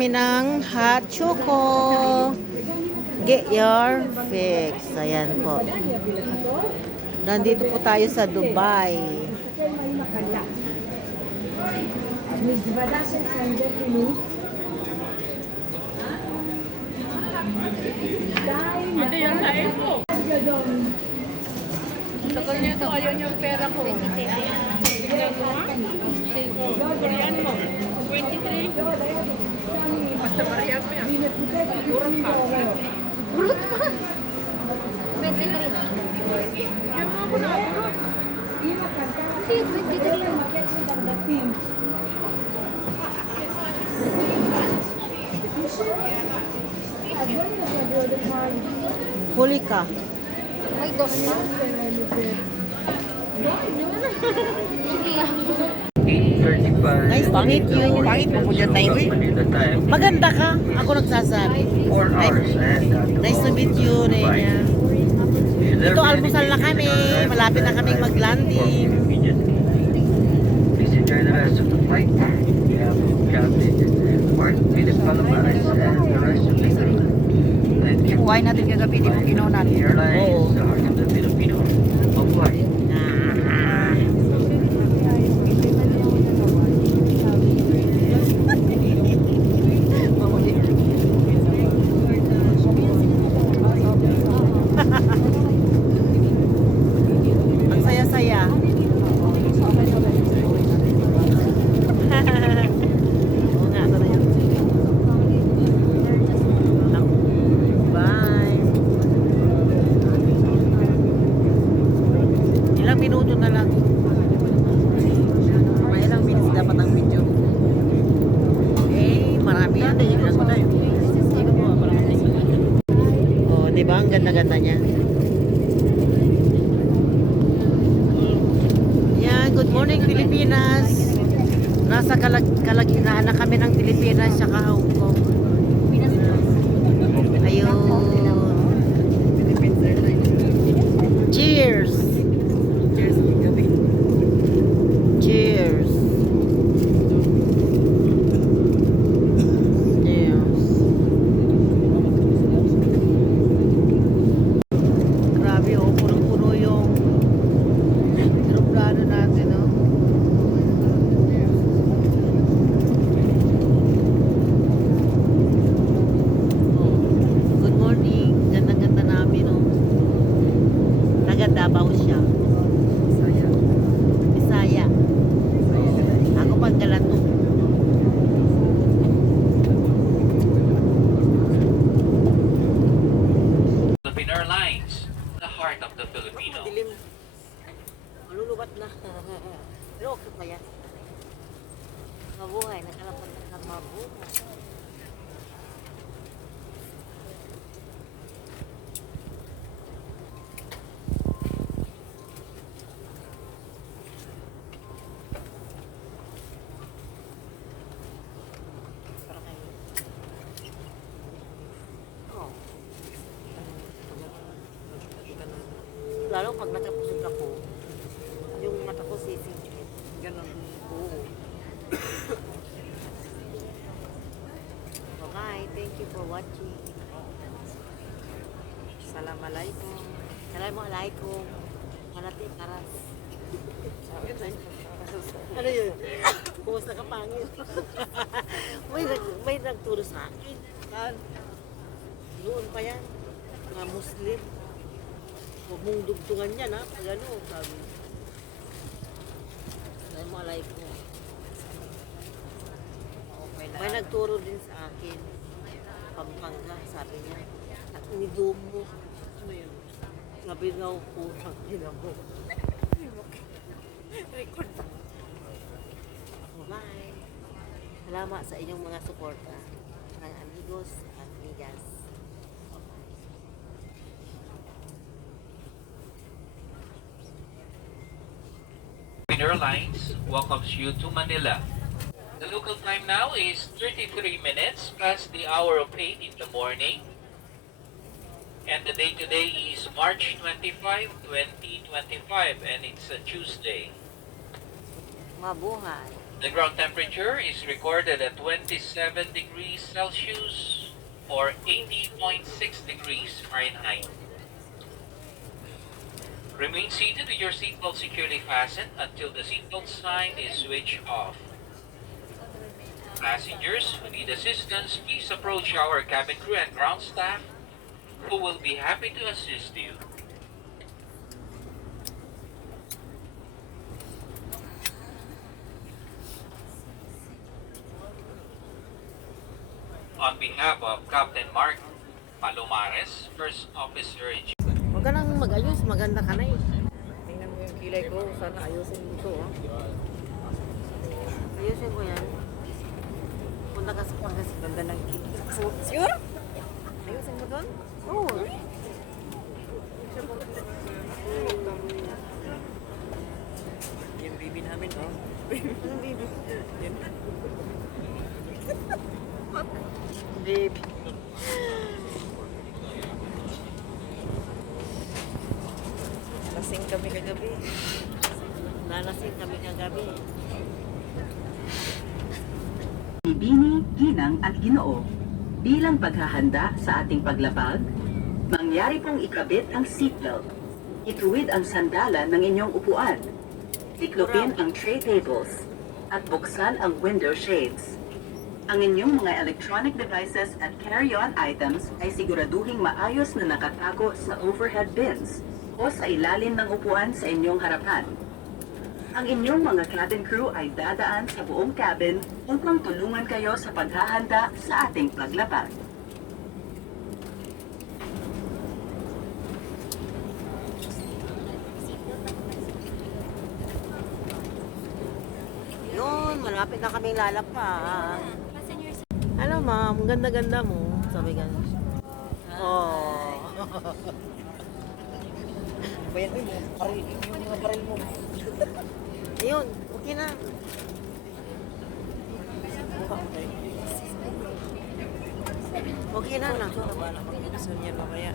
kami ng hot choco. Get your fix. Ayan po. Nandito po tayo sa Dubai. Ano yung live mo? Tagal niya ito, ayaw niyo yung pera ko. Korean mo. 23. Basta Marian mo yan. Urot pa. Urot pa? 23. Yan mo ako na, urot. Kasi 23 lang. Huli ka. May dos pa. Nice to meet you. Pangit mo po dyan tayo eh. Maganda ka. Ako nagsasabi. Nice to meet you, Reyna. Ito, almusal na kami. Malapit na kaming mag-landing. Please enjoy the rest of the flight. We have Captain Mark Philip Palomares and the rest of the crew. Thank you. Kuhain natin kagabi, di mo kinunan. The airlines, the heart of the Filipino. Bye-bye. Ang saya-saya. Oo nga, ano na yan. Bye. Ilang minuto na lang. May ilang minutes dapat ang video. Eh, marami yan. Ilan ko tayo. Oh, di ba? Ang ganda-ganda niya. Yan, good morning Pilipinas. Nasa kalagitnaan na kami ng Pilipinas saka Hong Kong. Ayun. Cheers. Cheers. Cheers. Grabe, oh, punong-puno yung aeroplano natin, oh. Oh, good morning. Ganda-ganda namin, oh. Taga Davao siya. Bisaya. Ako pag Galato. Philippine Airlines, the heart of the Filipino. Dilim. Malulubat na. Pero okay pa yan. Mabuhay. Nakalapan na mabuhay. Oh. Lalo pag nakapusog ako, yung mata ko sisingkit. Ganun. Oo. Bye. Thank you for watching. Assalamualaikum. Assalamualaikum. Malati karas. Ano yun? Kumusta ka pangit? may nagturo sa akin. Noon pa yan. Mga Muslim. Huwag mong dugtungan yan, ha? Pag ano, sabi. Assalamualaikum. May nagturo din sa akin. Pampanga, sabi niya. At nidom mo. Ano yun? Sabi nga, kurang mo. Record pa. Bye. Salamat sa inyong mga suporta. Mga amigos at amigas. Philippine Airlines welcomes you to Manila. The local time now is 33 minutes past the hour of 8 in the morning. And the day today is March 25, 2025, and it's a Tuesday. Mabuhay. The ground temperature is recorded at 27 degrees Celsius or 80.6 degrees Fahrenheit. Remain seated with your seatbelt securely fastened until the seatbelt sign is switched off. Passengers who need assistance, please approach our cabin crew and ground staff who will be happy to assist you. On behalf of Captain Mark Palomares, First Officer in Huwag ka nang mag-ayos, maganda ka na eh. Tingnan mo yung kilay ko. Sana ayusin mo ito. Ayusin ko yan. Punta ka sa Pangasinan. Ganda ng kilay. Sure? Ayusin mo doon? Oo. Yung baby namin, oh. Anong baby? Yan. Baby. Lasing kami kagabi. Nalasing kami kagabi. Bibini, ginang at ginoo. Bilang paghahanda sa ating paglapag, mangyari pong ikabit ang seatbelt. Ituwid ang sandalan ng inyong upuan. Tiklopin ang tray tables at buksan ang window shades. Ang inyong mga electronic devices at carry-on items ay siguraduhing maayos na nakatago sa overhead bins o sa ilalim ng upuan sa inyong harapan. Ang inyong mga cabin crew ay dadaan sa buong cabin upang tulungan kayo sa paghahanda sa ating paglapag. Yun, malapit na kaming lalapag. Hello ma'am, ganda-ganda mo. Sabi gano'n. Oh. Bayan, uy, yung mga baril mo. Ayun, okay na. Okay na na. Gusto niya mamaya.